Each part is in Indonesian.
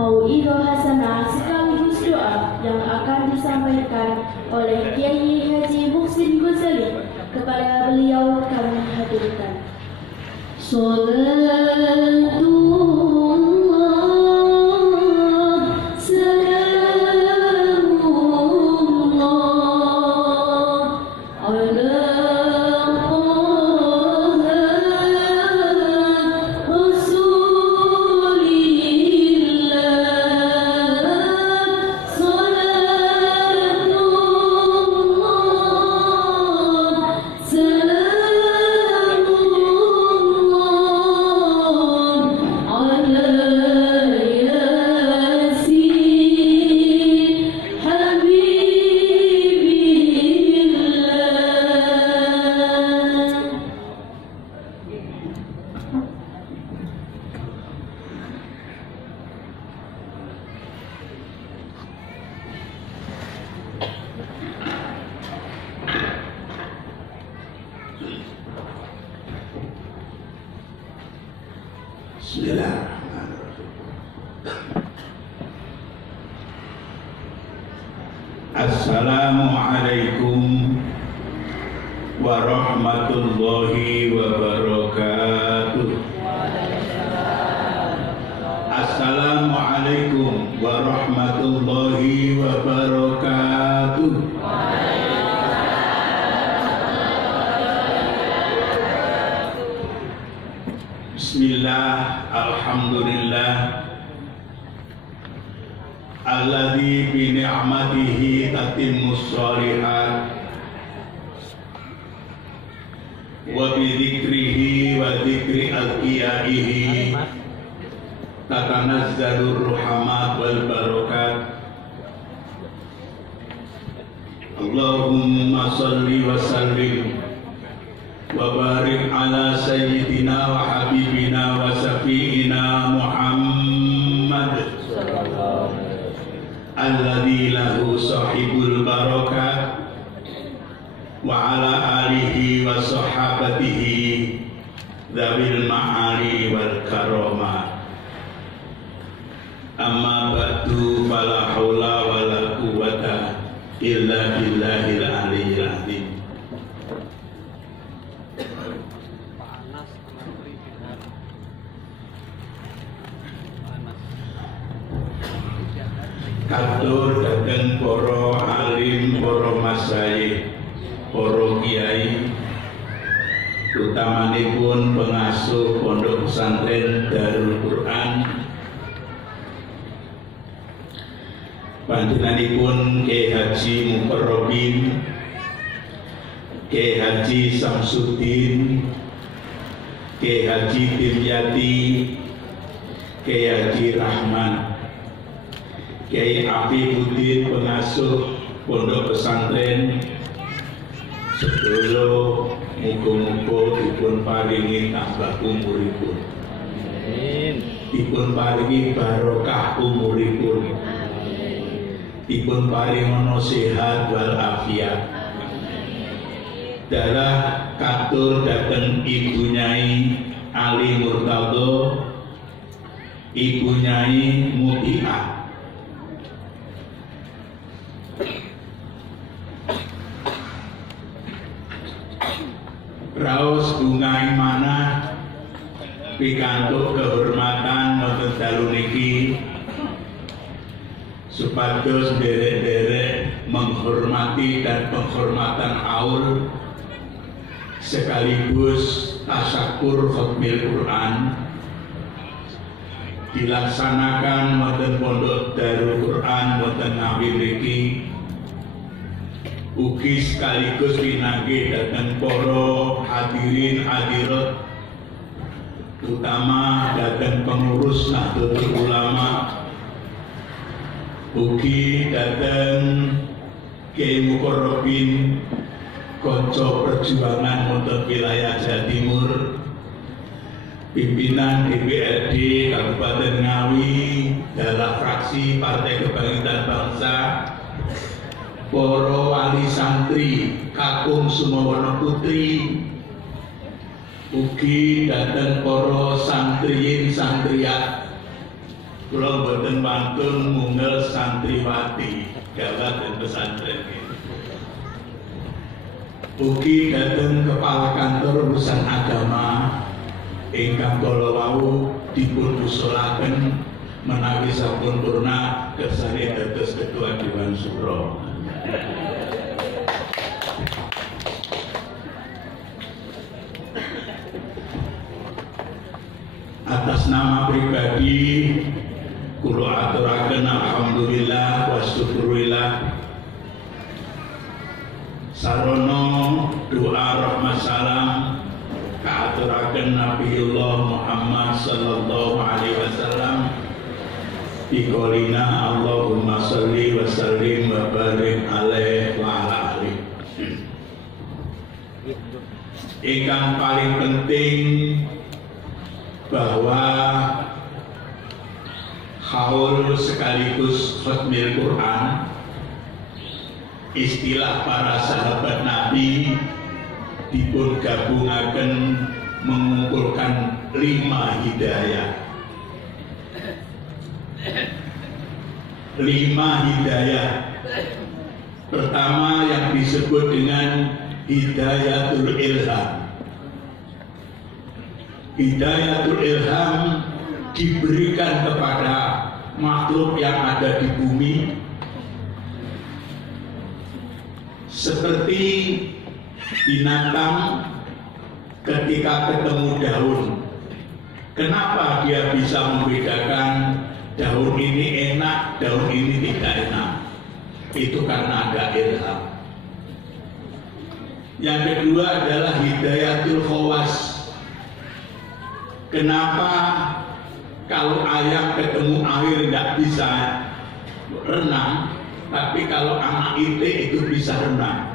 mauidhah hasanah sekaligus doa yang akan disampaikan oleh Kiai Haji Muhsin Ghazali. Kepada beliau kami haturkan salatullah salamullah ala Assalamualaikum warahmatullahi wabarakatuh. Assalamualaikum warahmatullahi wabarakatuh. Bismillah, alhamdulillah, alladzi bi ni'matihi tatimmus shalihat wa bi dzikrihi wa dzikri alqiyaihi tatanazzalur rahmat wal barakat. Allahumma shalli wa sallim wa barik ala sayyidina wa habibina wa safiina Muhammad alladzi lahu sahibul barakah wa ala alihi wa sahabatihi dzawil ma'ali wal karamah. Amma ba'du, fala haula wala quwwata illa billahil aliyyil azim. Katur dateng para alim, para masyayikh, para kiai, utamanipun pengasuh pondok pesantren Darul Quran, panjenenganipun Kiai Haji Mukarrabin, Kiai Haji Samsuddin, Kiai Haji Dimyati, Kiai Haji Rahman, Kiai Afifuddin pengasuh pondok pesantren, sedaya muga-muga dipun paringi tambah umuripun, dipun paringi barokah umuripun, dipun paringono sehat wal afiat. Dalah katur dateng Ibu Nyai Ali Murtado, Ibu Nyai Mutiah, raos bunga manah pikantuk kehormatan wonten dalu niki supados derek-derek menghormati dan penghormatan aul sekaligus tasyakur khotmil Quran dilaksanakan wonten pondok Darul Quran wonten ngawi mriki. Ugi sekaligus pinanggih dhateng para hadirin hadirat, utama dhateng pengurus Nahdlatul Ulama, ugi dhateng Kiai Mukarrabin kanca perjuangan wonten wilayah Jawa Timur, pimpinan DPRD Kabupaten Ngawi dalam fraksi Partai Kebangkitan Bangsa, para wali santri kakung Sumawana Putri, ugi dateng para santriyin santriyat kula boten wantun mungel santriwati gawat dan pesantren. Ugi dateng kepala kantor urusan agama ingkang kala wau dipun usulaken menawi sampun purna kersane dados ketua Dewan Suro. Atas nama pribadi kula aturaken alhamdulillah wa syukurillah sarono doa rahmat salam kaaturaken Nabiullah Muhammad sallallahu alaihi wasallam biqolina Allahumma sholli wa sallim wa barik alaihi wa ala alihi. Ingkang paling penting bahwa haul sekaligus khatmil Quran, istilah para sahabat Nabi dipun gabungaken mengumpulkan 5 hidayah. 5 hidayah. Pertama yang disebut dengan hidayatul ilham. Hidayatul ilham diberikan kepada makhluk yang ada di bumi seperti binatang ketika ketemu daun. Kenapa dia bisa membedakan daun ini enak, daun ini tidak enak? Itu karena ada ilham. Yang kedua adalah hidayatul khawas. Kenapa kalau ayam ketemu air tidak bisa renang, tapi kalau anak itik itu bisa renang?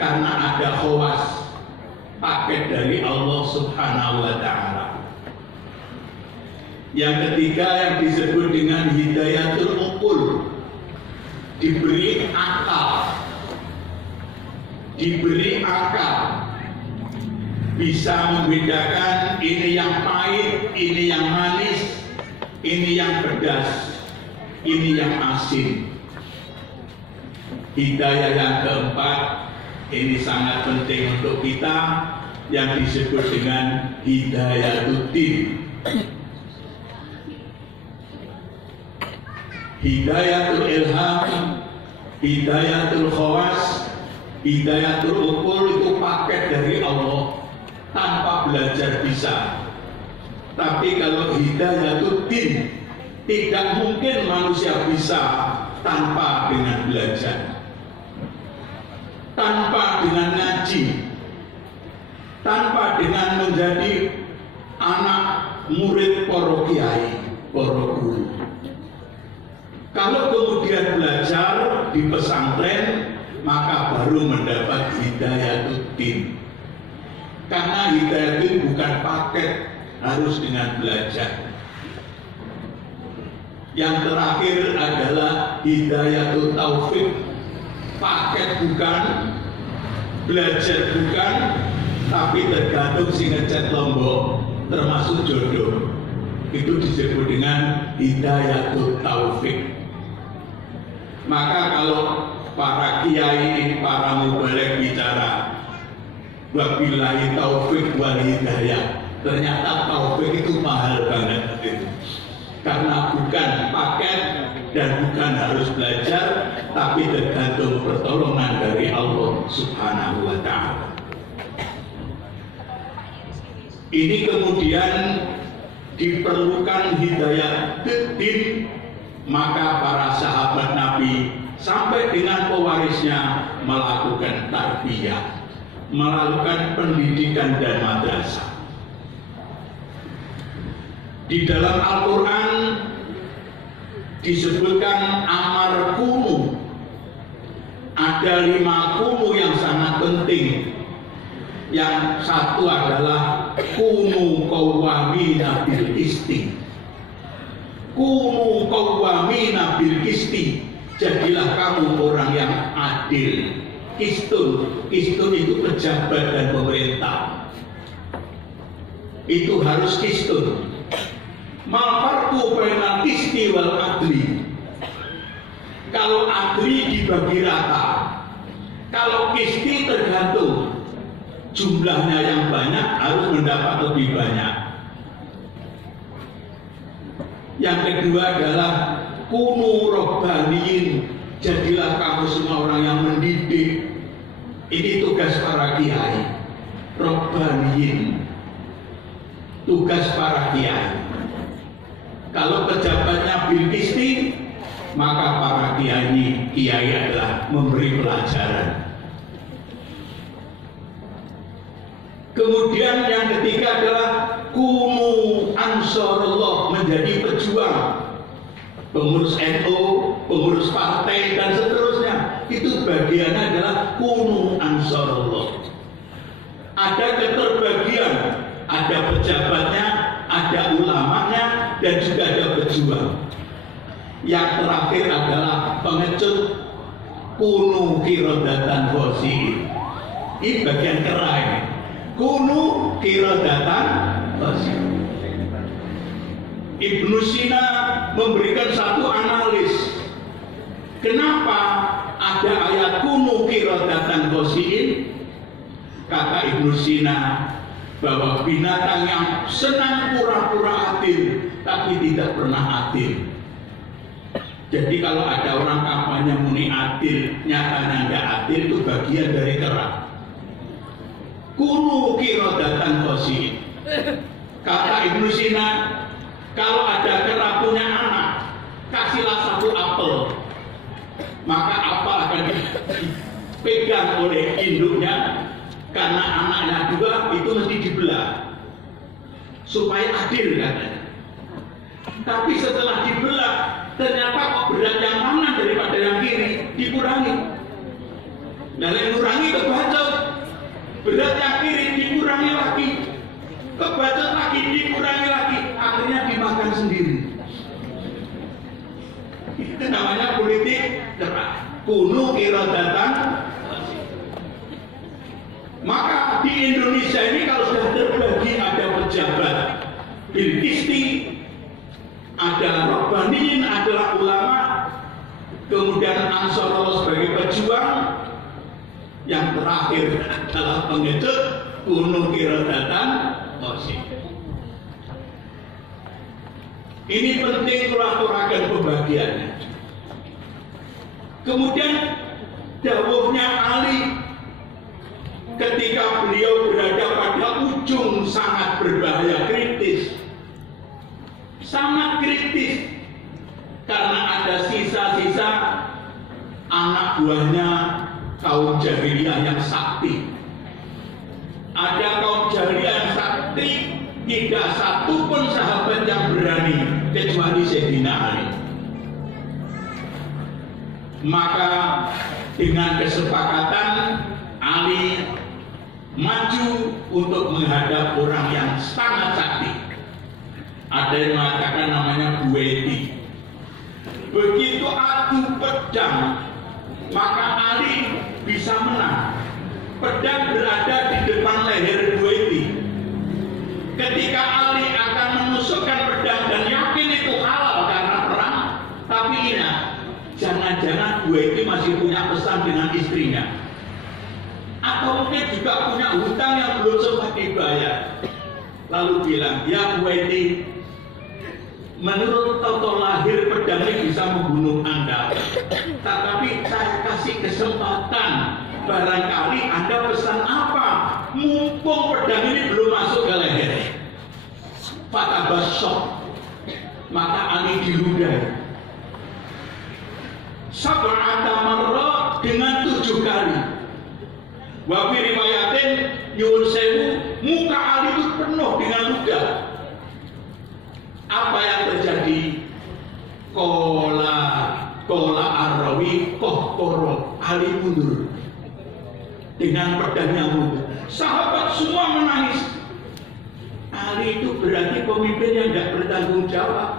Karena ada khawas, paket dari Allah Subhanahu wa Ta'ala. Yang ketiga yang disebut dengan hidayatul uqul, diberi akal. Diberi akal, bisa membedakan ini yang pahit, ini yang manis, ini yang pedas, ini yang asin. Hidayah yang keempat, ini sangat penting untuk kita, yang disebut dengan hidayatul-din. Hidayatul ilham, hidayatul khawas, hidayatul uqul itu paket dari Allah, tanpa belajar bisa. Tapi kalau hidayatul din, tidak mungkin manusia bisa tanpa dengan belajar, tanpa dengan ngaji, tanpa dengan menjadi anak murid para kiai, para guru. Kalau kemudian belajar di pesantren, maka baru mendapat hidayatul din. Karena hidayatul bukan paket, harus dengan belajar. Yang terakhir adalah hidayatul taufik. Paket bukan, belajar bukan, tapi tergantung si ngecet lombok, termasuk jodoh. Itu disebut dengan hidayatul taufik. Maka kalau para kiai, para mubalek bicara wabillahi taufik wal hidayah, ternyata taufik itu mahal banget itu. Karena bukan paket dan bukan harus belajar, tapi tergantung pertolongan dari Allah Subhanahu wa Ta'ala. Ini kemudian diperlukan hidayah din, maka para sahabat Nabi sampai dengan pewarisnya melakukan tarbiyah, melakukan pendidikan dan madrasah. Di dalam Al-Quran disebutkan amar kunu. Ada 5 kunu yang sangat penting. Yang satu adalah kunu qawwamina bil qisti. Kunu qawwamina bil qisti. Jadilah kamu orang yang adil. Qistun itu pejabat dan pemerintah. Itu harus qistun. Malfarku bainal qisti wal adli. Kalau adli dibagi rata, kalau qisti tergantung. Jumlahnya yang banyak harus mendapat lebih banyak. Yang kedua adalah kunu robbaniyin. Jadilah kamu semua orang yang mendidik. Ini tugas para kiai. Robbaniyin, tugas para kiai. Kalau pejabatnya bil qisti, maka para kiai adalah memberi pelajaran. Kemudian yang ketiga adalah kunu ansarullah, menjadi pejuang, pengurus NU, pengurus partai dan seterusnya. Itu bagiannya adalah kunu ansarullah. Ada keterbagian, ada pejabatnya, ada ulamanya, dan juga ada pejuang. Yang terakhir adalah pengecut, kunu kirodatan khosiin. Ini bagian keren. Kunu kirodatan khosiin. Ibnu Sina memberikan satu analis. Kenapa ada ayat kunu kirodatan khosiin? Kata Ibnu Sina bahwa binatang yang senang pura-pura adil tapi tidak pernah adil. Jadi kalau ada orang kampanye muni adil, nyatanya nggak adil, itu bagian dari kera. Kunu kirodatan khosiin. Kata Ibnu Sina, kalau ada kera punya anak, kasihlah satu apel, maka apel akan dipegang oleh induknya. Karena anaknya dua itu mesti dibelah supaya adil katanya. Tapi setelah dibelah ternyata kok berat yang kanan daripada yang kiri, dikurangi. Nah, yang kurangi kebacot, berat yang kiri dikurangi lagi, kebacot lagi dikurangi lagi, akhirnya dimakan sendiri. Itu namanya politik cerah. Kunu kirodatan. Maka di Indonesia ini kalau sudah terbagi, ada pejabat bil qisti, ada robbaniyin, adalah ulama, kemudian ansarullah sebagai pejuang, yang terakhir adalah pengecut, kunu kirodatan khosiin. Ini penting kuraturakan pembagiannya. Kemudian dawuhnya Ali ketika beliau berada pada ujung sangat berbahaya, kritis, sangat kritis, karena ada sisa-sisa anak buahnya kaum jahiliyah yang sakti. Ada kaum jahiliyah yang sakti, tidak satu pun sahabat yang berani kecuali Sayyidina Ali. Maka dengan kesepakatan Ali maju untuk menghadap orang yang sangat sakti. Ada yang mengatakan namanya Bueti. Begitu adu pedang, maka Ali bisa menang. Pedang berada di depan leher Bueti. Ketika Ali akan menusukkan pedang dan yakin itu halal karena perang, tapi ingat, jangan-jangan Bueti masih punya pesan dengan istrinya, atau mungkin juga punya hutang yang belum sempat dibayar. Lalu bilang, ya Bueti, menurut toto lahir pedang ini bisa membunuh Anda, tetapi saya kasih kesempatan, barangkali Anda pesan apa, mumpung pedang ini belum masuk ke leher. Fatabasok, maka Ali diludahi sab'ata marrat, dengan 7 kali. Wa fi riwayatin nyuwun sewu, muka Ali itu penuh dengan ludah. Apa yang terjadi? Kola arrawi kohkoro, Ali mundur dengan pedangnya mundur. Sahabat semua menangis. Ali itu berarti pemimpin yang tidak bertanggung jawab.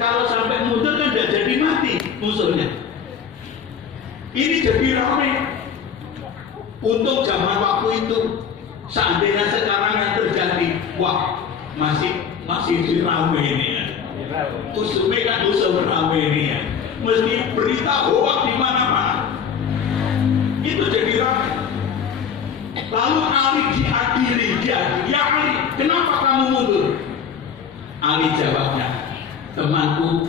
Kalau sampai mundur kan tidak jadi mati musuhnya. Ini jadi ramai. Untuk zaman waktu itu, seandainya sekarang yang terjadi, wah, masih masih dirame ini ya. Usume kan usul rame ini ya. Mesti berita hoax di mana-mana. Itu jadi rame. Lalu Ali diadili. Ya Ali, kenapa kamu mundur? Ali jawabnya, temanku,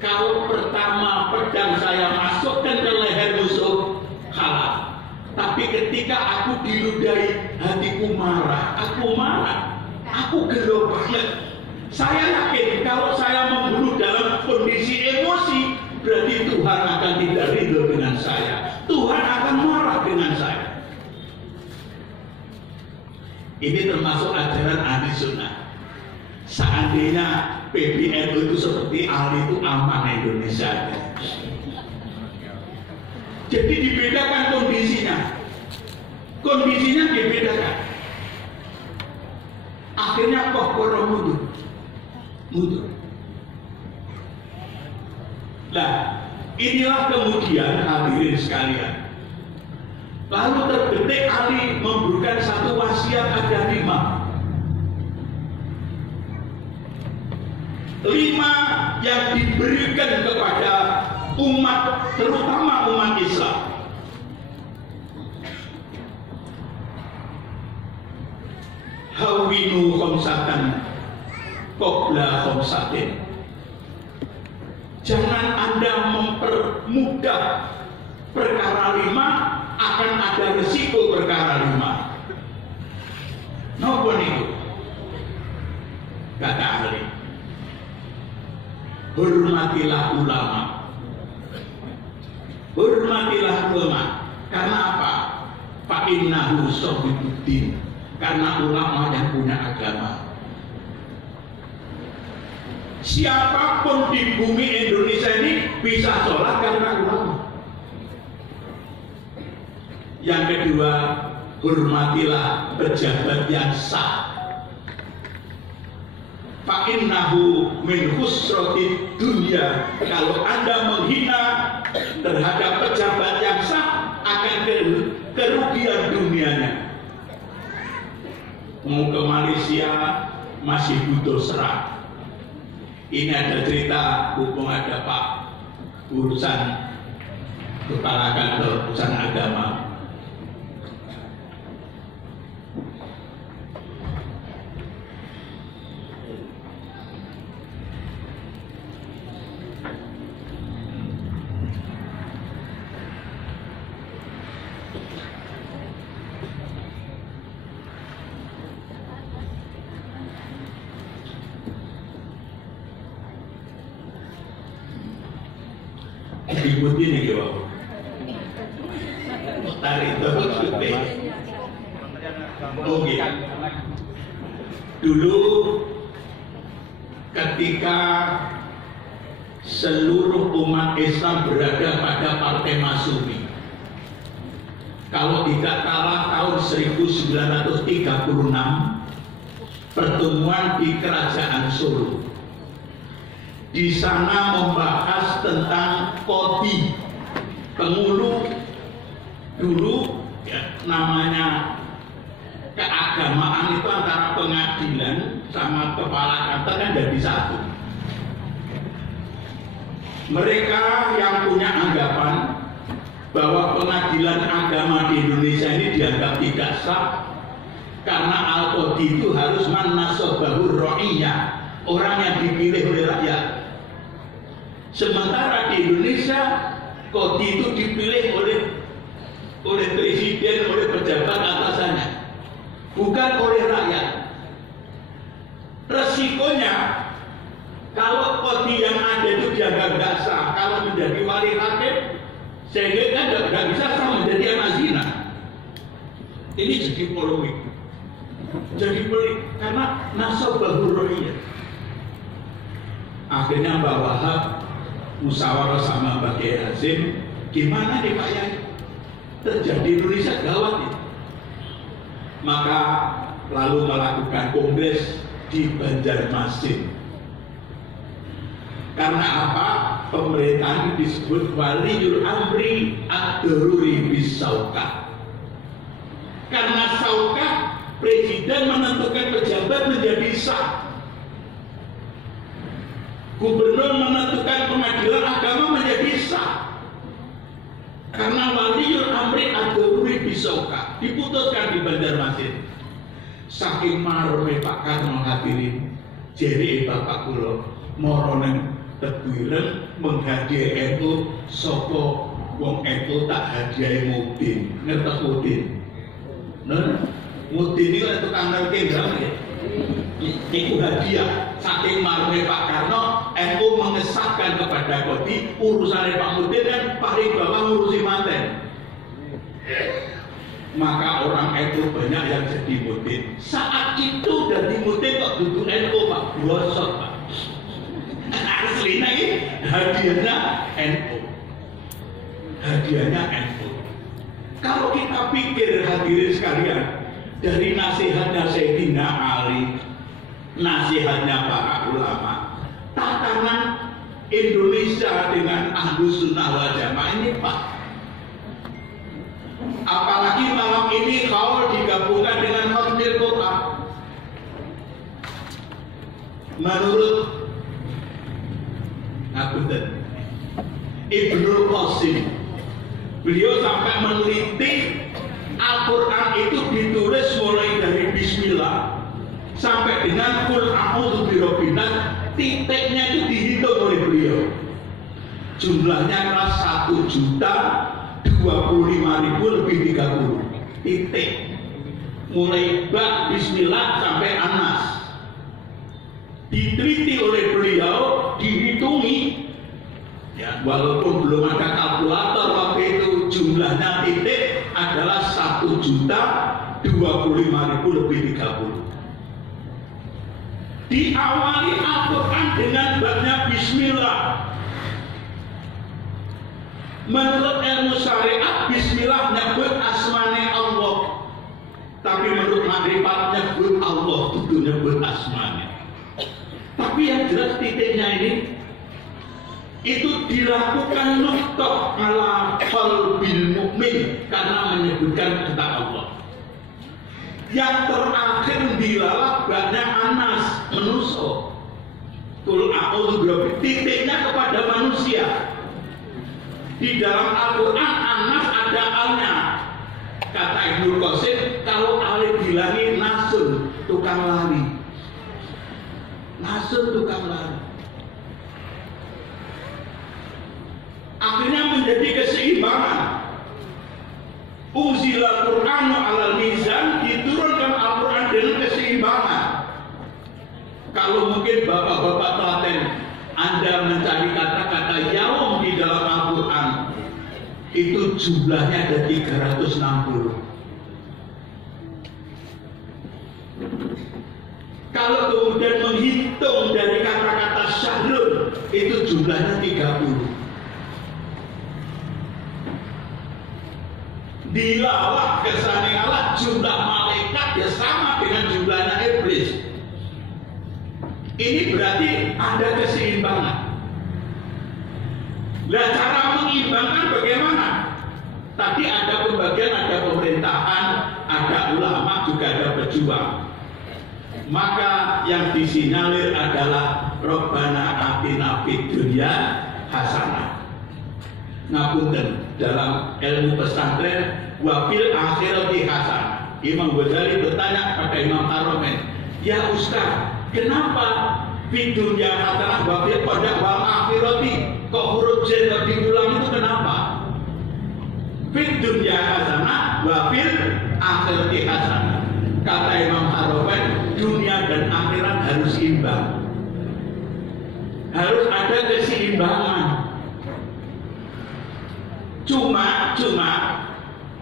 kalau pertama pedang saya masukkan ke leher musuh, halal. Tapi ketika aku diludahi, hatiku marah. Aku gelo banget. Saya yakin kalau saya membunuh dalam kondisi emosi, berarti Tuhan akan tidak ridho dengan saya. Tuhan akan marah dengan saya. Ini termasuk ajaran ahli sunnah. Seandainya PBNU itu seperti Ali itu aman Indonesia. Jadi dibedakan kondisinya. Kondisinya dibedakan. Akhirnya kok korong mundur. Nah, inilah kemudian hadirin sekalian. Lalu terbetik Ali memberikan satu wasiat, ada 5 yang diberikan kepada umat, terutama umat Islam. Hawinu khamsatan qabla khamsatin. Jangan Anda mempermudah perkara 5, akan ada resiko perkara 5. Napa niku? Kata ahli, hormatilah ulama. Hormatilah ulama. Karena apa? Fa innahu sahibuddin. Karena ulama yang punya agama. Siapapun di bumi Indonesia ini bisa sholat karena ulama. Yang kedua, hormatilah pejabat yang sah. Fa innahu min khusratid dunya. Kalau Anda menghina terhadap pejabat yang sah, akan kerugian dunianya. Mau ke Malaysia masih butuh serat. Ini ada cerita, hubung ada Pak urusan kepala kantor urusan agama. Ribut ini gitu. Tarik terus putih. Oke. Dulu ketika seluruh umat Islam berada pada Partai Masyumi, kalau tidak salah tahun 1936 pertemuan di Kerajaan Solo. Di sana membahas tentang kodi pengulu. Dulu ya, namanya keagamaan itu antara pengadilan sama kepala kantor kan jadi satu. Mereka yang punya anggapan bahwa pengadilan agama di Indonesia ini dianggap tidak sah karena al-qodi itu harus man nasobahur ro'iyah, orang yang dipilih oleh rakyat. Sementara di Indonesia kodi itu dipilih oleh presiden, oleh pejabat atasannya, bukan oleh rakyat. Resikonya kalau kodi yang ada itu dianggap tidak sah, kalau menjadi wali hakim sehingga kan tidak bisa sah menjadi anak zina. Ini jadi polemik. Jadi polemik karena nasabahur ro'iyah. Akhirnya Mbak Wahab musyawarah sama Mbak Kiai Hasim, gimana nih Pak Yai? Terjadi Indonesia gawat nih. Maka lalu melakukan kongres di Banjarmasin. Karena apa? Pemerintahan disebut waliyul amri ad-daruri bis-saukah. Karena saukah, presiden menentukan pejabat menjadi sah. Gubernur menentukan pengadilan agama menjadi sah. Karena waliul amri ad-daruri bisoka diputuskan di Banjarmasin. Saking marme Pak Karno hadirin, jere Bapak kula mara nang Tebuireng menghadiahi NU saka wong NU tak hadiahi Mudin. Ngertos Mudin? Nah, Mudin iki lek tukang kendang ya. Iku hadiah saking marme Pak Karno, NU mengesahkan kepada Kodi urusannya Pak Mudin kan paling bawah ngurusi manten. Maka orang NU banyak yang jadi Mudin. Saat itu dari Mudin kok duduk NU Pak, bosot Pak. Aslinya ini hadiahnya NU. Hadiahnya NU. Kalau kita pikir hadirin sekalian, dari nasihatnya Sayyidina Ali, nasihatnya para ulama, tatanan Indonesia dengan Ahlus Sunnah wal Jamaah ini Pak. Apalagi malam ini kalau digabungkan dengan Khatmil Quran. Menurut Ibnul Qasim, beliau sampai meneliti Al-Quran itu ditulis mulai dari Bismillah sampai dengan Qul a'udzu birabbin nas, titiknya itu dihitung oleh beliau. Jumlahnya adalah 1.025.000 lebih 30 titik. Mulai bab Bismillah sampai Anas. Diteliti oleh beliau, dihitungi. Ya, walaupun belum ada kalkulator waktu itu, jumlahnya titik adalah 1.025.000 lebih 30. Diawali Al-Quran dengan babnya Bismillah. Menurut ilmu syariat, Bismillah nyebut asmane Allah, tapi menurut makrifat nyebut Allah itu nyebut asmane. Tapi yang jelas titiknya ini itu dilakukan nuktah ala qalbil mukmin karena menyebutkan tentang Allah. Yang terakhir dilalak banyak Anas menuso. Qul a'udzu birabbin, titiknya kepada manusia. Di dalam Al-Quran Anas ada alnya. Kata Ibnu Qasim, kalau alif bilangin nasun, tukang lari. Nasun tukang lari. Akhirnya menjadi keseimbangan. Unzilal Qur'anu 'alal mizan, diturunkan Al-Quran dengan keseimbangan. Kalau mungkin bapak-bapak telaten Anda mencari kata-kata yaum di dalam Al-Quran, itu jumlahnya ada 360. Kalau kemudian menghitung dari kata-kata syahrul, itu jumlahnya 30. Dilawak kesane Allah, jumlah malaikat ya sama dengan jumlahnya iblis. Ini berarti ada keseimbangan. Nah, cara mengimbangkan bagaimana? Tadi ada pembagian, ada pemerintahan, ada ulama, juga ada pejuang. Maka yang disinyalir adalah Rabbana atina fid dunya hasanah. Ngapunten, dalam ilmu pesantren wa fil akhirati hasanah. Imam Ghazali bertanya pada Imam Haromen, ya Ustaz, kenapa fid dunya hasanah wa fil akhirati kok huruf j diulang itu kenapa? Fid dunya hasanah wa fil akhirati hasanah. Kata Imam Haromen, dunia dan akhirat harus imbang. Harus ada keseimbangan. Cuma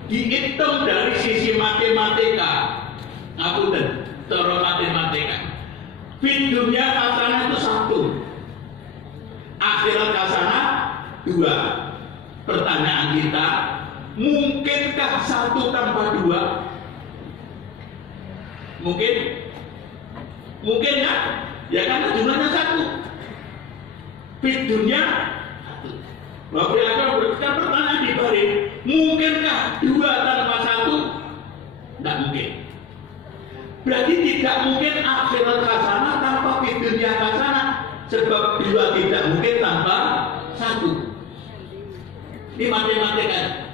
dihitung dari sisi matematika. Ngapunten, cara matematika. Fid dunya hasanah itu 1, akhirat hasanah 2. Pertanyaan kita, mungkinkah 1 tanpa 2? Mungkin? Mungkin nggak? Ya karena jumlahnya 1. Fid dunya 1. Bapak akan berikan pertanyaan di balik, mungkinkah 2 tanpa 1? Tidak mungkin. Berarti tidak mungkin akhirat hasanah tanpa fid dunya hasanah. Sebab dua tidak mungkin tanpa satu. Ini matematika.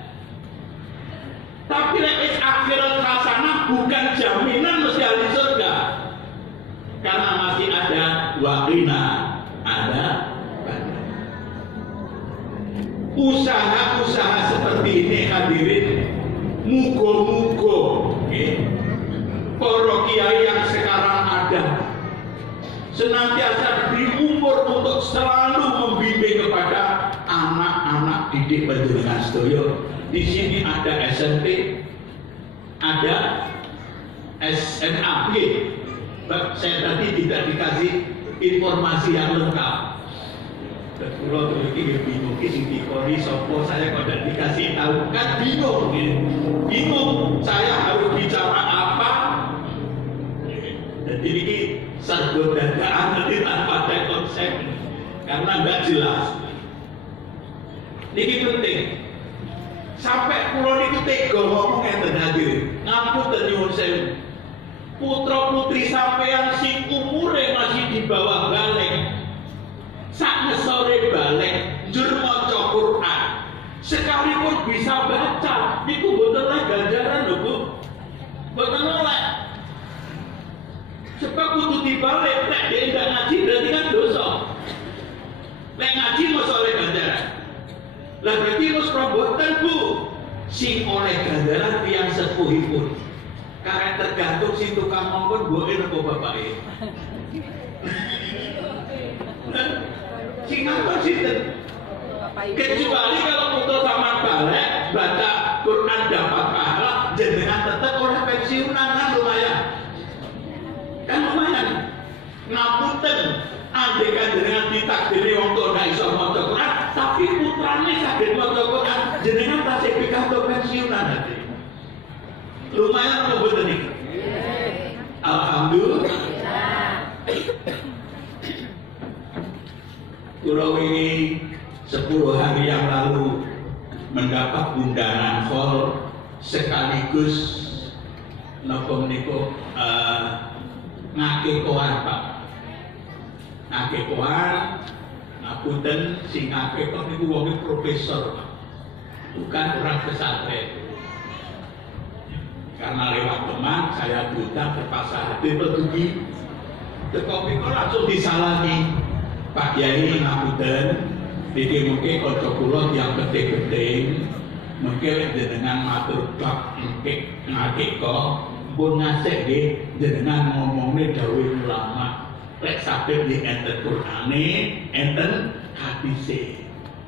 Tapi lek akhirat hasanah bukan jaminan mesti ahli surga. Karena masih ada waqina, ada usaha-usaha seperti ini hadirin, mugo-mugo para kiai yang sekarang ada senantiasa diumur untuk selalu membimbing kepada anak-anak didik panjenengan sedaya. Di sini ada SMP, ada SMA. Saya tadi tidak dikasih informasi yang lengkap. Kalau terus bingung, sing dikoni sopo, saya kok tidak dikasih tahu, kan bingung, saya harus bicara apa. Jadi ini serba dadaan nanti tanpa ada konsep, karena nggak jelas. Ini penting. Sampai pulau itu tega ngomong enten hadirin, ngapunten nyuwun sewu. Putra putri sampeyan sing umure masih di bawah balik, sak ngesore balik, njur maca Quran, sekalipun bisa baca, niku mboten oleh ganjaran lho Bu. Mboten oleh. Sebab kudu dibalik, nek dia ndak ngaji berarti kan dosa. Nek ngaji mosok oleh ganjaran. Lah berarti wis mboten Bu. Sing oleh ganjaran tiyang sepuhipun. Karena tergantung si tukang ngomong buahin apa bapaknya. Sing apa sih? Kecuali kalau putus sama balik baca Quran dapat pahala, jenengan tetap oleh pensiunan kan lumayan. Kan lumayan. Ngapunten, andai kan jenengan ditakdiri wong tua ndak iso maca Quran, tapi putrane saged maca Quran, jenengan tasih pikantuk pensiunan nanti. Lumayan apa betul nih? Alhamdulillah. Pulau ini 10 hari yang lalu mendapat undangan call sekaligus nopo niko ngakekoan Pak. Ngakekoan, ngapunten sing ngakekon niku wong profesor Pak. Bukan orang pesantren. Karena lewat teman saya diundang terpaksa hadir pergi. Tetapi kok langsung disalahi Pak Kiai ngapunten, niki mungkin kanca kula yang penting-penting, mungkin jenengan matur bab ngakek kok pun ngasih nggih jenengan ngomongne dawuh ulama. Lek saged nggih enten Qur'ane, enten hadise.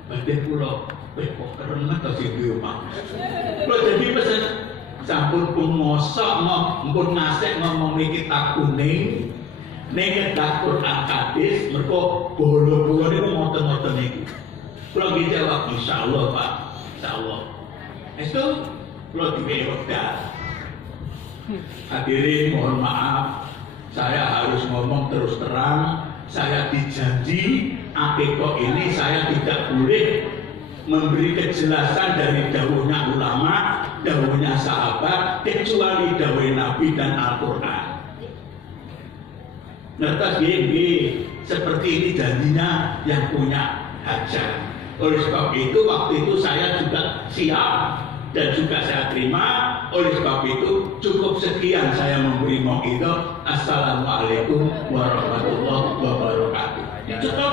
Badhe kula kok keren to sing di omah. Kula jadi pesen sampun pun mosok mpun ngasih ngomong kitab kuning ning kedah Quran hadis mergo bolo-bolo niku ngoten-ngoten niku. Kula nggih jawab insyaallah Pak, insyaallah. Itu kula diwehi wekdal. Hadirin mohon maaf, saya harus ngomong terus terang, saya dijanji akikah ini saya tidak boleh memberi kejelasan dari dawuhnya ulama, dawuhnya sahabat, kecuali dawuh Nabi dan Al-Quran. Ngertos gini, seperti ini janjinya yang punya hajat. Oleh sebab itu, waktu itu saya juga siap dan juga saya terima. Oleh sebab itu, cukup sekian saya memberi mau'idhah. Assalamualaikum warahmatullahi wabarakatuh. Cukup,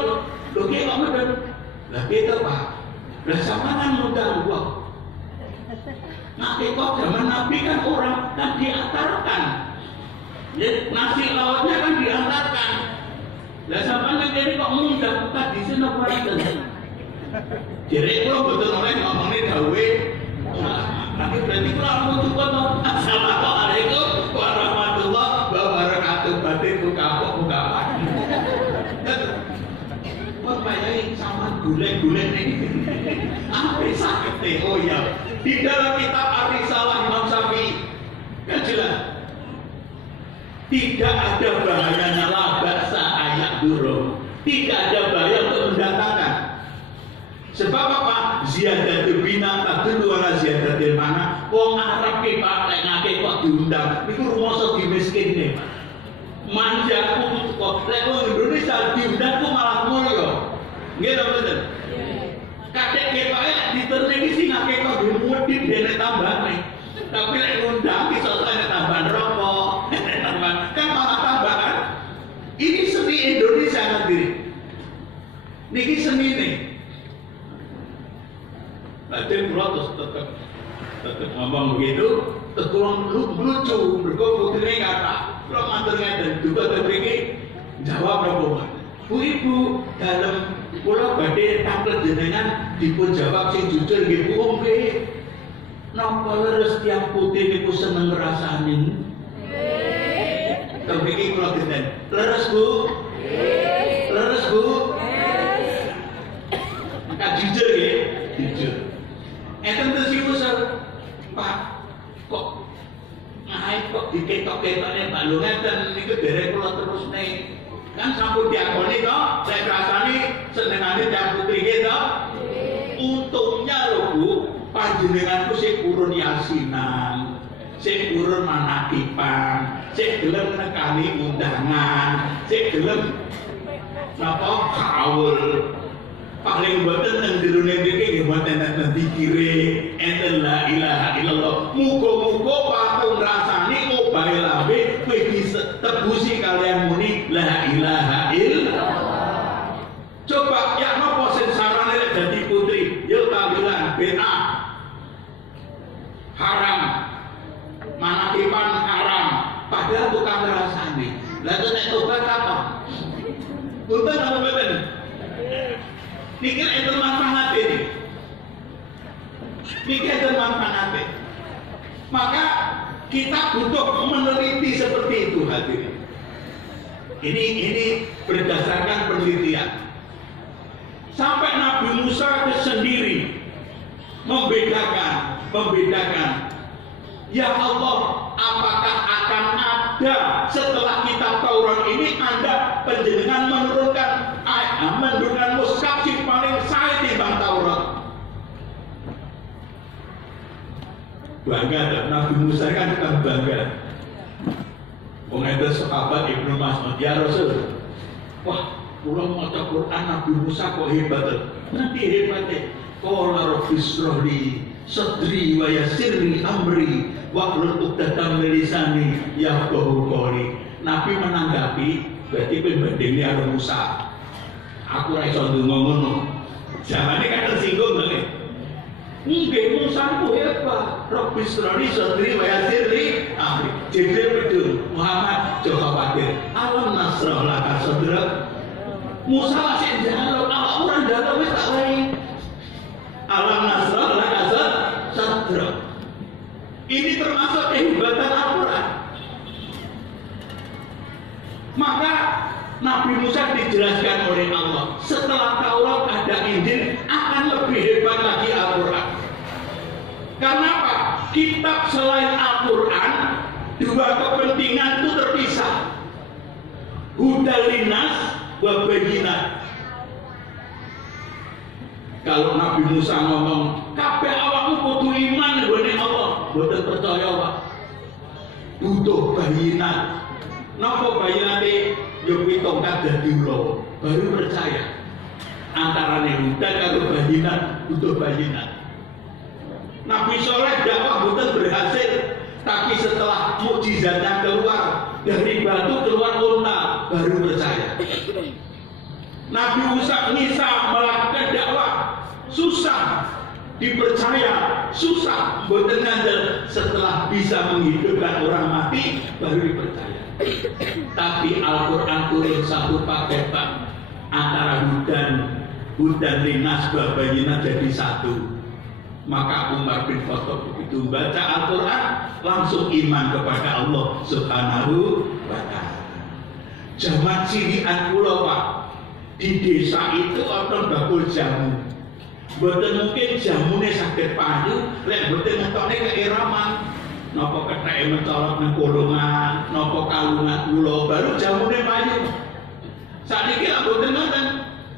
loh kok ngomong, lah gitu Pak. Lah sampeyan ngundang wong. Nah, kok zaman Nabi kan orang kan diantarkan. Ya, nasi lauknya kan diantarkan. Lah sampeyan ngene kok ngundang di sini apa itu? Jadi kalau betul oleh ngomongin dawuh, tapi berarti kalau cukup assalamualaikum warahmatullahi wabarakatuh. Berarti buka apa? Kok bayai sama gulai-gulai ini? Apa sakit? Oh ya, di dalam kitab Ar-Risalah Imam Syafi'i kan jelas tidak ada bahayanya la ba'sa ayat durung. Tidak ada bahaya untuk mendatangkan. Sebab apa? Ziyadatul bina tadullu ala ziyadatil mana. Wong Arab ki Pak lek ngake kok diundang niku rumoso dimiskinne Pak. Manja kok lek wong Indonesia diundang ku malah Nggih ta mboten? Kadek ketoke diterne iki sing akeh kok dimudhi dene tambane. Tapi lek ngundang iso ana tambahan rokok. Kan malah tambahan. Ini seni Indonesia sendiri. Niki seni nih. Nanti pulau terus tetap ngomong begitu, terus kurang lucu, berkomputnya kata, kalau manternya dan juga terbagi jawab apa? Bu Ibu dalam pulau badai tampil jenengan dipun jawab sing jujur gitu, oke. Napa leres tiang putih niku seneng ngrasani? Terbagi pulau geden, leres Bu, leres Bu. Kan jujur ya, jujur. Enten si usul, Pak, kok naik kok diketok-ketoknya balungnya dan itu derek pulau terus nih. Kan sampun diakoni toh, saya rasani senengane tiang putri gitu. Untungnya loh Bu, panjenenganku sing urun yasinan, sing urun manakipan, sing gelem nekani undangan, sing gelem napa haul. Paling boten nang jero niki nggih boten enten dikire enten la ilaha illallah. Muga-muga patung rasani obahe lambe kowe bisa tebusi kalian muni la ilaha illallah. Coba ya napa sing sarane lek dadi putri, yo tahlilan bid'ah. Haram. Manakipan haram. Padahal tukang rasani. Lah nek tobat apa? Punten apa mboten? Mikir enten manfaat ini. Mikir enten manfaat. Maka kita butuh meneliti seperti itu hadirin. Ini berdasarkan penelitian. Sampai Nabi Musa sendiri membedakan. Ya Allah, apakah akan ada setelah kitab Taurat ini Anda panjenengan menurunkan mushaf sing paling sae timbang Taurat? Bangga dan Nabi Musa kan bangga. Wong itu sahabat Ibnu Mas'ud, ya Rasul. Wah, kula maca Quran Nabi Musa kok hebat. Nanti hebatnya. Qala rabbi shrahli sadri wa yassirli amri wahlul 'uqdatam min lisani yafqahu qawli. Nabi menanggapi berarti pembandingnya karo Musa. Aku ora iso ndonga ngono. Jamane kan tersinggung nggih. Nggih Musa ku hebat. Rabbi shrahli sadri wa yassirli amri. Jibril betul. Muhammad coba khawatir. Alam nasrah laka sadrak. Musa masih njaluk awak ora njaluk wis tak wae. Alam nasrah laka sadrak. Ini termasuk kehebatan Al-Quran. Maka Nabi Musa dijelaskan oleh Allah, setelah Taurat ada Injil akan lebih hebat lagi Al-Quran. Karena apa? Kitab selain Al-Quran, dua kepentingan itu terpisah. Hudal linnas wa bayyinat. Kalau Nabi Musa ngomong, kabeh awakmu kudu iman nggone Allah, mboten percaya Pak. Butuh bayinat. Napa bayinate? Yo pitongkat dadi ula, baru percaya. Antarane huda karo bayinat, butuh bayinat. Nabi Soleh dakwah mboten berhasil, tapi setelah mukjizatnya keluar dari batu keluar unta, baru percaya. Nabi Musa melakukan dakwah susah dipercaya, susah mboten ngandel, setelah bisa menghidupkan orang mati baru dipercaya. Tapi Al-Quran turun satu paket Pak, antara hudan linnas wa bayyinat jadi satu. Maka Umar bin Khattab begitu baca Al-Quran langsung iman kepada Allah Subhanahu wa ta'ala. Zaman cirian kula Pak, di desa itu orang bakul jamu. Mboten mungkin jamune saged payu lek mboten ngetone keiraman. Napa ketheke mencolot nang kolongan, napa kalungan kula baru jamune payu. Sakniki lak mboten ngoten.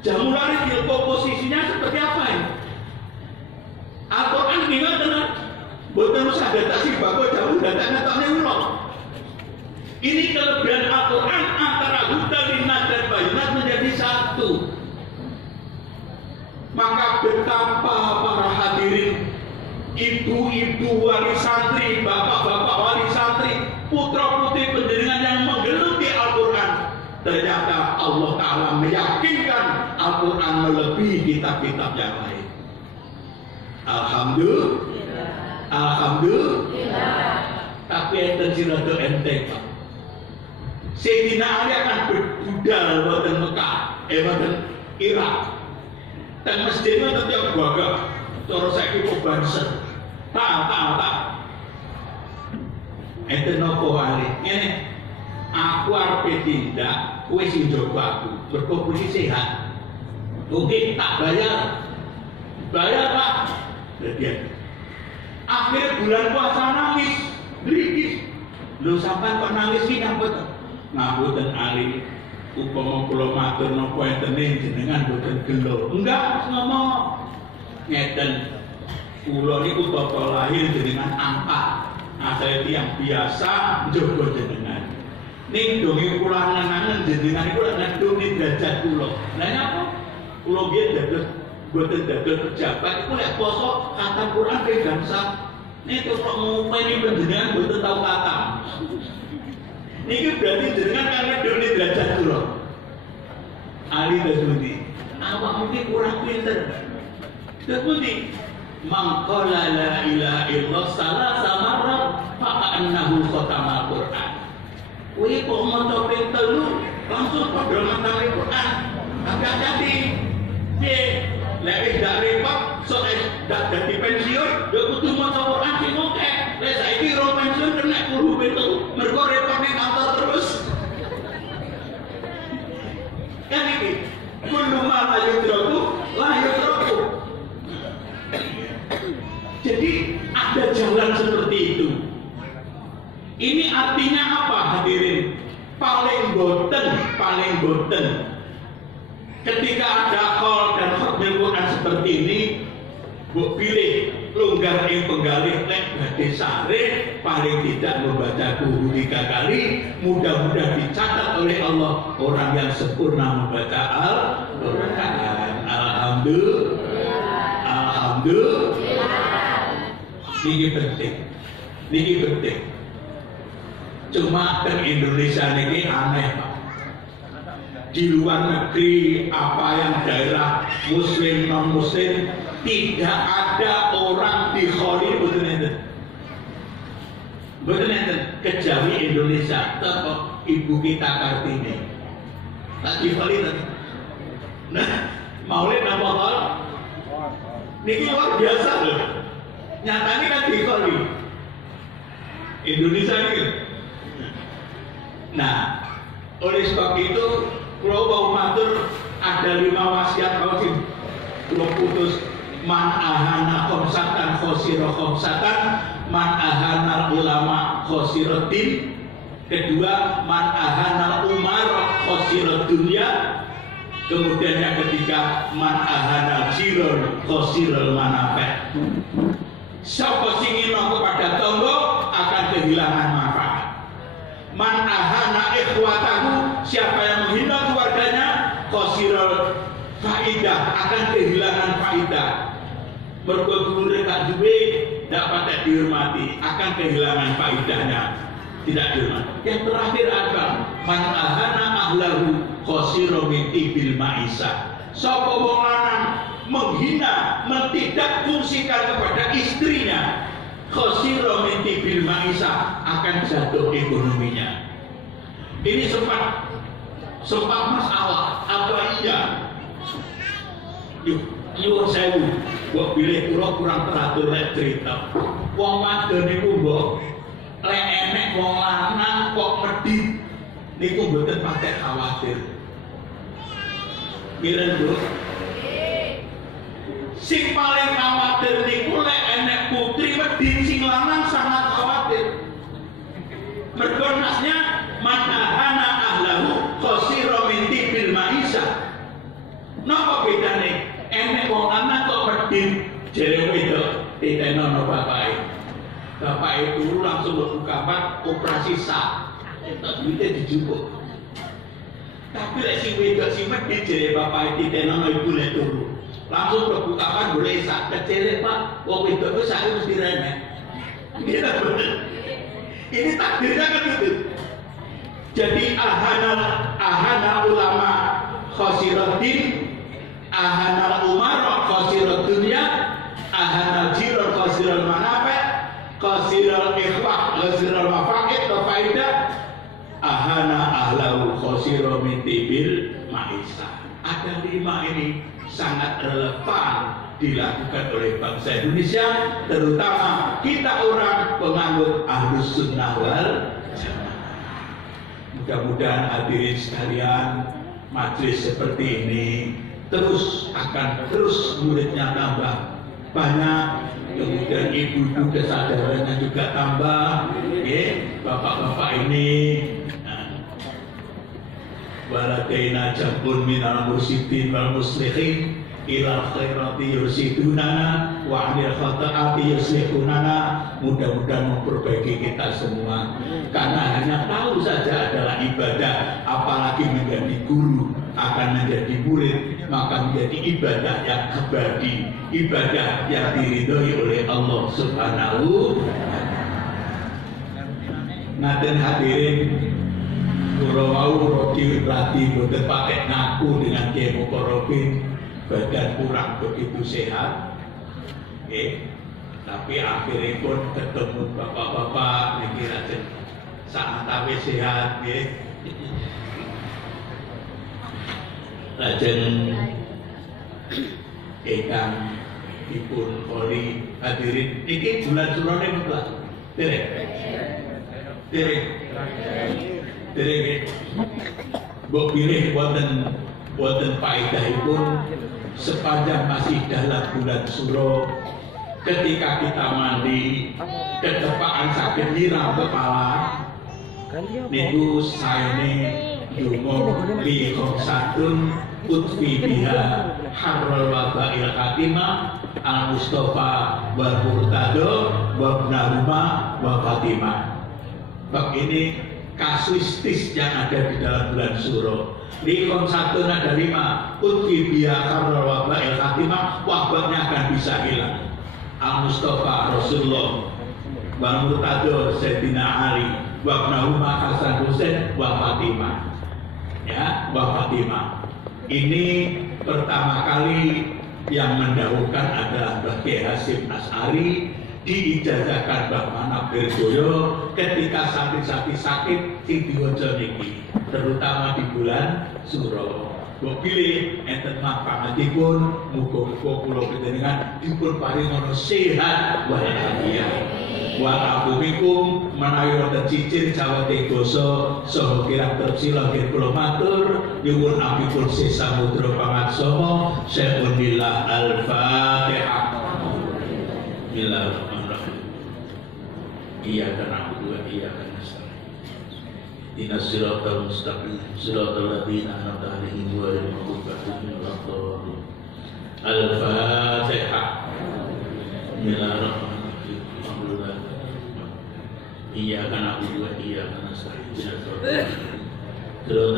Jamu lari di posisinya seperti apa ya? Al-Quran nggih ngoten. Mboten usah datasi bakul jamu datang ngetone kula. Ini kelebihan Al-Quran antara huda linnas dan bayyinat menjadi satu. betapa para hadirin, ibu-ibu wali santri, bapak-bapak wali santri, putra-putri penjenengan yang menggeluti Al-Quran, ternyata Allah Ta'ala meyakinkan Al-Quran melebihi kitab-kitab yang lain. Alhamdulillah. Alhamdulillah. Tapi enten sirada enteng, Pak. Sayyidina Ali akan berbudal wonten Mekah, wonten Irak. Dan masjid wonten tiap baga. Cara saiki kok banser. Tak. Enten napa Ali? Ngene. Aku arep tindak, kowe sing njogo aku. Mergo kowe sehat. Oke, tak bayar. Bayar, Pak. Jadi akhir bulan puasa nangis, berikis. Lho sampean kok nangis iki ngapa? Ngapunten Ali, upama kula matur napa enten jenengan boten gelo. Enggak, ngomong. Ngeten. Kula niku tata lahir jenengan angkat. Asale tiyang biasa njogo jenengan. Ning donge kula ngenangen jenengan iku lek ngedungi derajat kula. Lah nyapa? Kula biyen dados boten dados pejabat iku lek poso khatam Quran ping gangsal. Niku kok ngupeni panjenengan boten tau khatam. Niki berarti jenengan kan ngedungi derajat kula. Ali Dasudi, awakmu iki kurang pinter. Dasudi, mangqala la ilaha illallah salasa marrat fa'annahu khatama Quran. Kowe kok maca ping 3 langsung padha ngapal Quran. Hati-hati. Lek wis dak repot, sok dak dadi pensiun, yo kudu maca Quran sing oke. Lek saiki ro pensiun kena guru itu, mergo repot ning kantor terus. Kan iki, kullu ma la yudraku, la yudraku. Jadi ada jalan seperti itu. Ini artinya apa hadirin? Paling boten. Ketika ada khol dan khatmul Quran seperti ini, mbok pilih longgar ing penggalih lek badhe sare paling tidak membaca guru 3 kali, mudah-mudahan dicatat oleh Allah orang yang sempurna membaca Al-Quran. Alhamdulillah. Niki penting. Cuma kan Indonesia ini aneh, Pak. Di luar negeri, apa yang daerah muslim non muslim, tidak ada orang di kholi betul kecuali Indonesia. Tetap ibu kita Kartini tak di kholi tadi. Nah, maulid apa hal? Ini luar biasa loh. Nyatanya kan di kholi Indonesia ini. Nah, oleh sebab itu kalau mau matur ada 5 wasiat kausin. Kalau putus man ahana khomsatan khosiro khomsatan, man ahana ulama khosirotin. Kedua, man ahana umar khosiro dunia. Kemudian yang ketiga, man ahana jirol khosiro manafeh. Siapa sing ngino kepada tonggo akan kehilangan manfaat. Man ahana ikhwatahu, siapa yang menghina keluarganya, khosirul faidah, akan kehilangan faidah. Bergulur tak duwe, dapat dihormati, akan kehilangan faidahnya, tidak dihormati. Yang terakhir apa? Man ahana ahlahu khosirul min ibil ma'isa. Sapa wong lanang menghina, tidak fungsikan kepada istrinya, khosiro minti bil ma'isa, akan jatuh ekonominya. Ini sempat masalah apa iya? Yuk sewu, buat pilih kurang teratur lek cerita. Wong wadon niku mbok lek enek wong lanang kok medhit niku mboten pakai khawatir. Kira Bu, sing paling khawatir niku lek enek putri medhit sing lanang sangat khawatir. Mergo nasnya madahana ahlahu khosiro minti bil ma'isa. Napa bedane? Enek wong lanang kok medhit jere wedok ditenono bapake. Bapake turu langsung mlebu kamar operasi sah. Entuk duite dijupuk. Tapi lek sing wedok sing medhit jere bapake ditenono ibu lek turu. langsung berbukakan boleh sak kecil Pak, wong wedok wis saya mesti remeh. Ini takdirnya kan gitu. Jadi ahana ulama khosiruddin, ahana umar khosirud dunya, ahana jirul khosirul manafi, khosirul ikhwah khosirul mafaqid wa faidah, ahana ahlau khosirul mitibil maisha. Ada 5 ini sangat relevan dilakukan oleh bangsa Indonesia, terutama kita orang penganut Ahlus Sunnah wal Jamaah. Mudah-mudahan hadirin sekalian, majelis seperti ini akan terus muridnya tambah banyak, kemudian ibu-ibu kesadarannya juga tambah, bapak-bapak ini. Waladaina jambun minal mursidin wal muslihin ilal khairati yursidunana wa anil khata'ati yuslihunana. Mudah-mudahan memperbaiki kita semua, karena hanya tahu saja adalah ibadah, apalagi menjadi guru akan menjadi murid, maka menjadi ibadah yang abadi, ibadah yang diridhoi oleh Allah Subhanahu wa ta'ala. Naden hadirin, kula wau roti boten pakai ngaku dengan Kiai Mukarrabin, badan kurang begitu sehat. Tapi akhirnya pun ketemu bapak-bapak niki lajeng saatawe sehat nggih. Lajeng ingkang dipun koli hadirin iki bulan surone betul. Dereng mbok pilih wonten faedahipun sepanjang masih dalam bulan suro, ketika kita mandi ketepaan sakit nyiram kepala niku sayane ndonga li khamsatun utfi biha harrul wabail khatimah al mustafa wal murtado wa ibnahuma wa fatimah. Bab ini kasuistis yang ada di dalam bulan suro. Likon satu ada 5 utfi biha harrul wabail khatimah, wabahnya akan bisa hilang. Al Mustafa Rasulullah, wal murtado Sayyidina Ali, wa ibnahuma Hasan Husain wa Fatimah. Ya, wa Fatimah. Ini pertama kali yang mendahulukan adalah Mbah Kiai Hasyim Asy'ari, diijazahkan Mbah Manap Wirjoyo ketika santri-santri sakit sing diwaca niki, terutama di bulan suro. Mbok pilih enten manfaatipun, muga-muga kula panjenengan dipun paringono sehat walafiat. Wa abumikum menawi wonten cicir jawate basa saha kirang tersilah kula matur nyuwun apipun sesamudra pangaksama. Syaikhunillah al-Fatihah. Bismillahirrahmanirrahim. Iyyaka na'budu wa iyyaka nasta'in. Ihdinas siratal mustaqim, siratal ladzina an'amta 'alaihim ghairil maghdubi 'alaihim waladdallin. Al-Fatihah. Bismillahirrahmanirrahim. Iyyaka na'budu wa iyyaka nasta'in. Siratal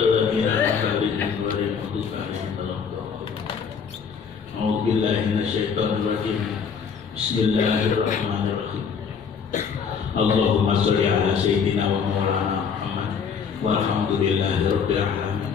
ladzina an'amta 'alaihim ghairil maghdubi 'alaihim waladdallin. A'udzu billahi minasyaitonir rajim. Bismillahirrahmanirrahim. Allahumma sholli ala sayyidina wa maulana Muhammad walhamdulillahirabbil alamin.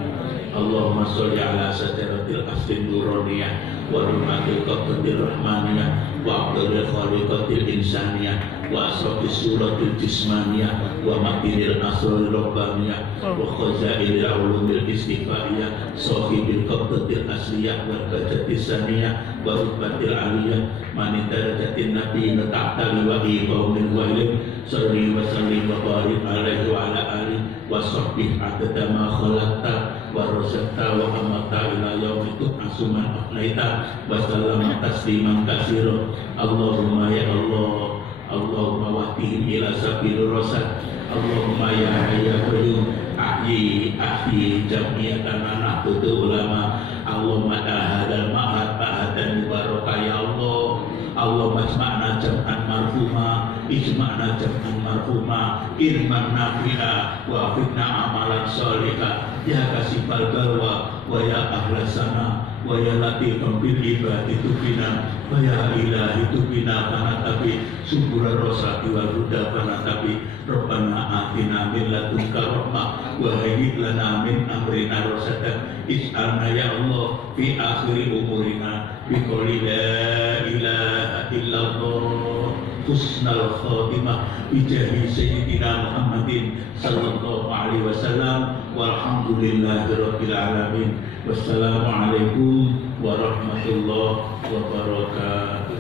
Allahumma sholli ala sadratil asfin nuraniyah wa rumatil qaddir rahmaniyah wa abdul khaliqatil insaniyah wa asrafis suratul jismaniyah wa matinil asrarul rabbaniyah wa khazainil ulumil istighfariyah sahibil qabdatil asliyah wal bajatis saniyah wa rutbatil aliyah man darajatin nabiyyin ta'ta liwa'i qaumin wa ilim salli wa sallim wa barik alaihi wa ala alihi wa sahbihi adada ma khalaqta wa razaqta wa amata ila yaumil asuman afnaita wa sallama tasliman katsira. Allahumma ya Allah, Allahumma wahdihim ila sabil rasad. Allahumma ya hayy ya qayyum ahyi jami'atan nahdutu ulama. Allahumma tahadal ma'ad ba'adan mubarakah ya Allah. Allahumma ijma'na jam'an marhuma, ijma'na jam'an marhuma, ilman nafi'a wa fitna amalan sholihah. Ya kasifal balwa wa ya ahlasana wa ya latifam bil ibadi tubina wa ya ilahi tubina fanatabi subura rosati wal huda fanatabi rabbana atina min ladunka rahmah wa hayyi lana min amrina rasadan is'alna ya Allah fi akhiri umurina bi qouli la ilaha illallah husnal khatimah bijahi sayyidina Muhammadin sallallahu alaihi wasallam walhamdulillahi rabbil alamin. Wassalamualaikum warahmatullahi wabarakatuh.